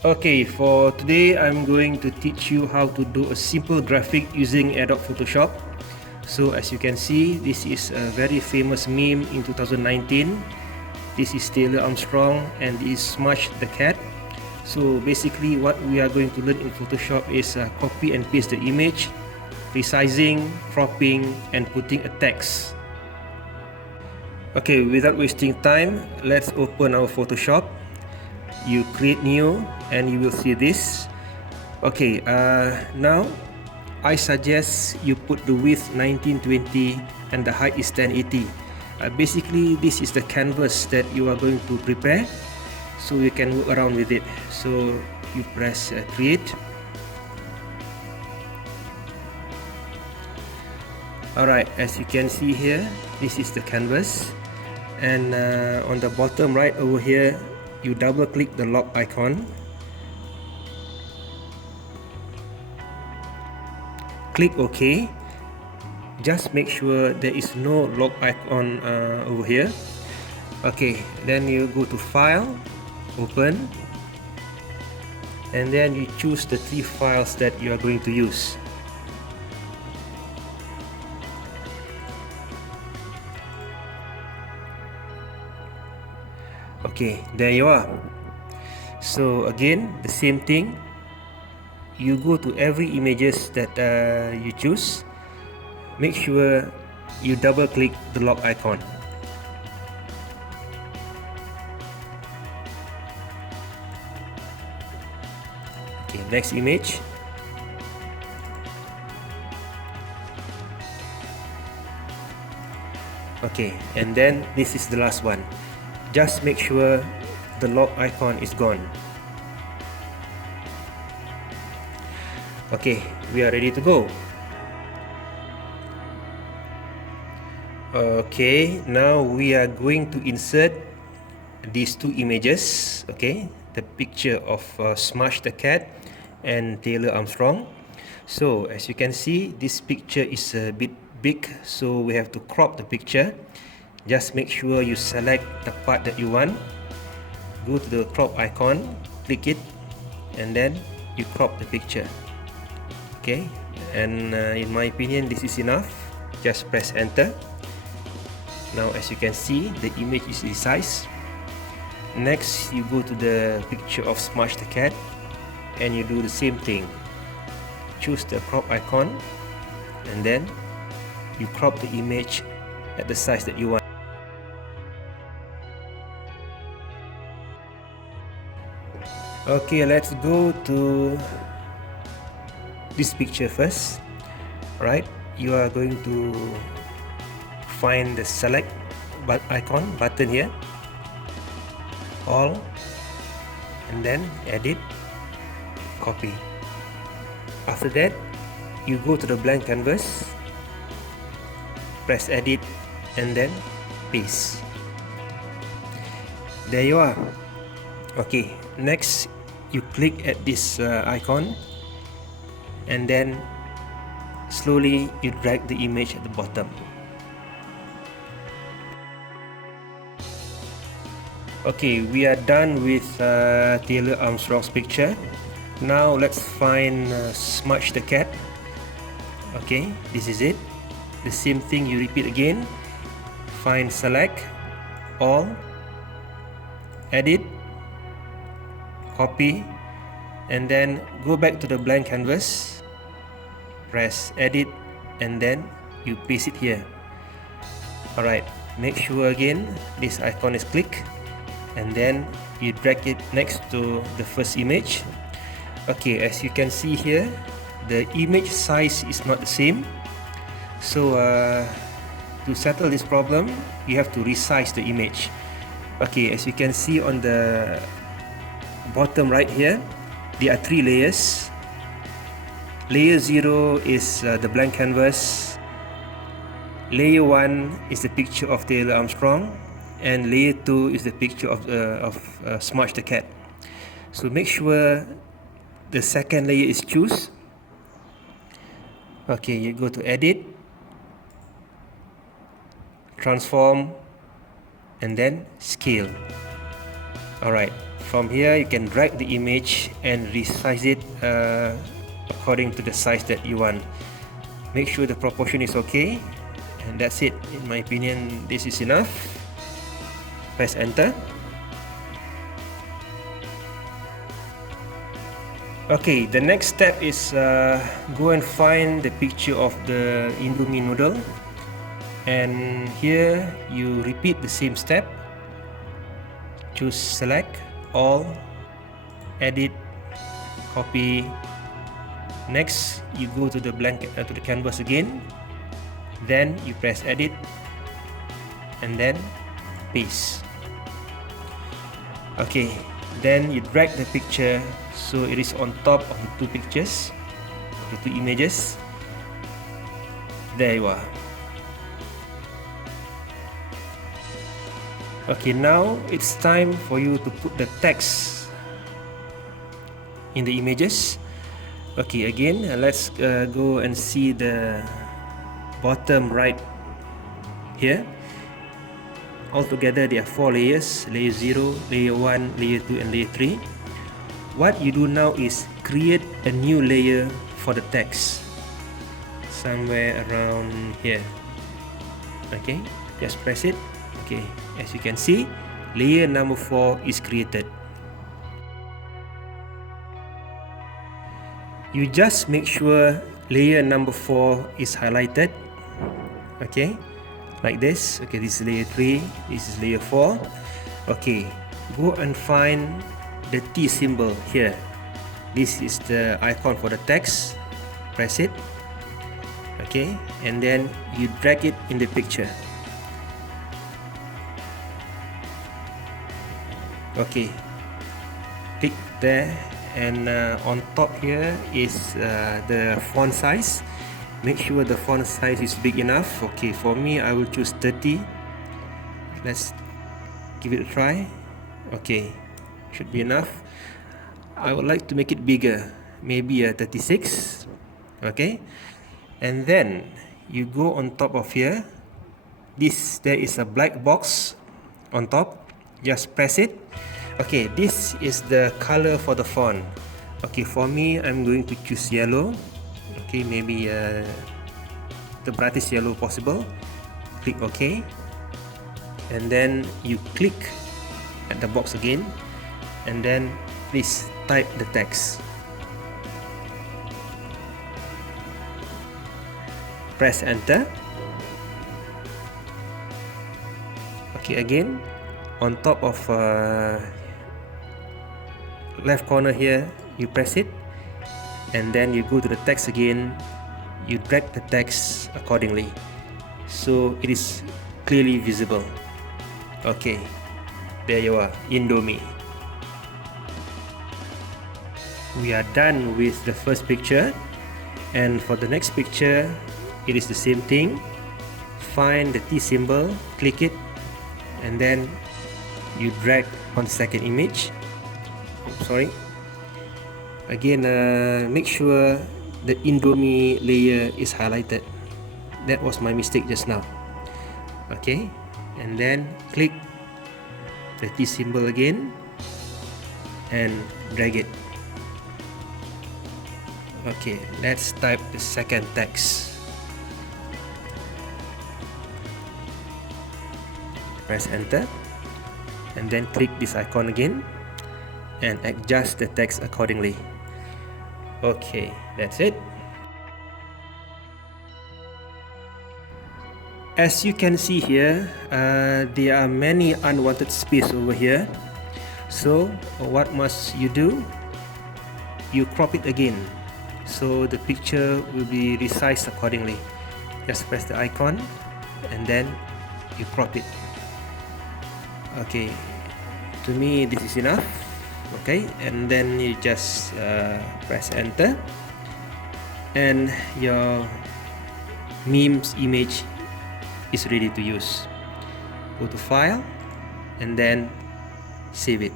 Okay, for today I'm going to teach you how to do a simple graphic using Adobe Photoshop. So as you can see, this is a very famous meme in 2019. This is Taylor Armstrong and this is Smash the Cat. So basically what we are going to learn in Photoshop is copy and paste the image, resizing, cropping and putting a text. Okay, without wasting time, let's open our Photoshop. You create new and you will see this. Okay, now I suggest you put the width 1920 and the height is 1080. Basically this is the canvas that you are going to prepare, so you can work around with it. So you press create. Alright, as you can see here, this is the canvas, and on the bottom right over here, you double click the lock icon, click OK. Just make sure there is no lock icon over here. Okay, then you go to File, Open, and then you choose the 3 files that you are going to use. Okay, there you are. So again, the same thing. You go to every images that you choose. Make sure you double click the lock icon. Okay, next image. Okay, and then this is the last one. Just make sure the lock icon is gone. Okay, we are ready to go. Okay, now we are going to insert these 2 images. Okay, the picture of Smash the Cat and Taylor Armstrong. So as you can see, this picture is a bit big, so we have to crop the picture. Just make sure you select the part that you want, go to the crop icon, click it, and then you crop the picture. Okay, and in my opinion this is enough. Just press enter. Now as you can see, the image is resized. Next you go to the picture of Smash the Cat and you do the same thing. Choose the crop icon and then you crop the image at the size that you want. Okay, let's go to this picture first. Right, you are going to find the select button here, all, and then edit, copy. After that, you go to the blank canvas, press edit, and then paste. There you are. Okay, next you click at this icon and then slowly you drag the image at the bottom. Okay, we are done with Taylor Armstrong's picture. Now let's find Smash the Cat. Okay, this is it. The same thing you repeat again. Find select, all, edit, copy, and then go back to the blank canvas, press edit, and then you paste it here. Alright, make sure again this icon is clicked, and then you drag it next to the first image. Okay, as you can see here, the image size is not the same. So to settle this problem, you have to resize the image. Okay, as you can see on the bottom right here, there are 3 layers. Layer 0 is the blank canvas. Layer 1 is the picture of Taylor Armstrong, and layer 2 is the picture of Smash the Cat. So make sure the second layer is choose. Okay, you go to edit, transform, and then scale. Alright, From here you can drag the image and resize it according to the size that you want. Make sure the proportion is okay, and that's it. In my opinion, this is enough. Press enter. Okay, the next step is go and find the picture of the Indomie noodle, and here you repeat the same step. Choose select all, edit, copy. Next you go to the blank to the canvas again, then you press edit and then paste. Okay, then you drag the picture so it is on top of the two pictures, the two images. There you are. Okay, now it's time for you to put the text in the images. Okay, again, let's go and see the bottom right here. Altogether there are 4 layers: layer 0, layer 1, layer 2 and layer 3. What you do now is create a new layer for the text somewhere around here. Okay, just press it. Okay, as you can see, layer number 4 is created. You just make sure layer number 4 is highlighted. Okay, like this. Okay, this is layer 3, this is layer 4. Okay, go and find the T symbol here. This is the icon for the text. Press it. Okay, and then you drag it in the picture. Okay, click there, and on top here is the font size. Make sure the font size is big enough. Okay, for me I will choose 30. Let's give it a try. Okay, should be enough. I would like to make it bigger, maybe 36. Okay, and then you go on top of here. There is a black box on top. Just press it. Okay, this is the color for the font. Okay, for me I'm going to choose yellow. Okay, maybe the brightest yellow possible. Click OK, and then you click at the box again, and then please type the text. Press enter. Okay, again on top of left corner here, you press it, and then you go to the text again. You drag the text accordingly so it is clearly visible. Okay, there you are, Indomie. We are done with the first picture, and for the next picture it is the same thing. Find the T symbol, click it, and then you drag on the second image. Sorry. Again, make sure the Indomie layer is highlighted. That was my mistake just now. Okay, and then click the T symbol again and drag it. Okay, let's type the second text. Press enter, and then click this icon again and adjust the text accordingly. Okay, that's it. As you can see here, there are many unwanted space over here. So what must you do? You crop it again, so the picture will be resized accordingly. Just press the icon and then you crop it. Okay, to me this is enough. Okay, and then you just press enter, and your memes image is ready to use. Go to file and then save it.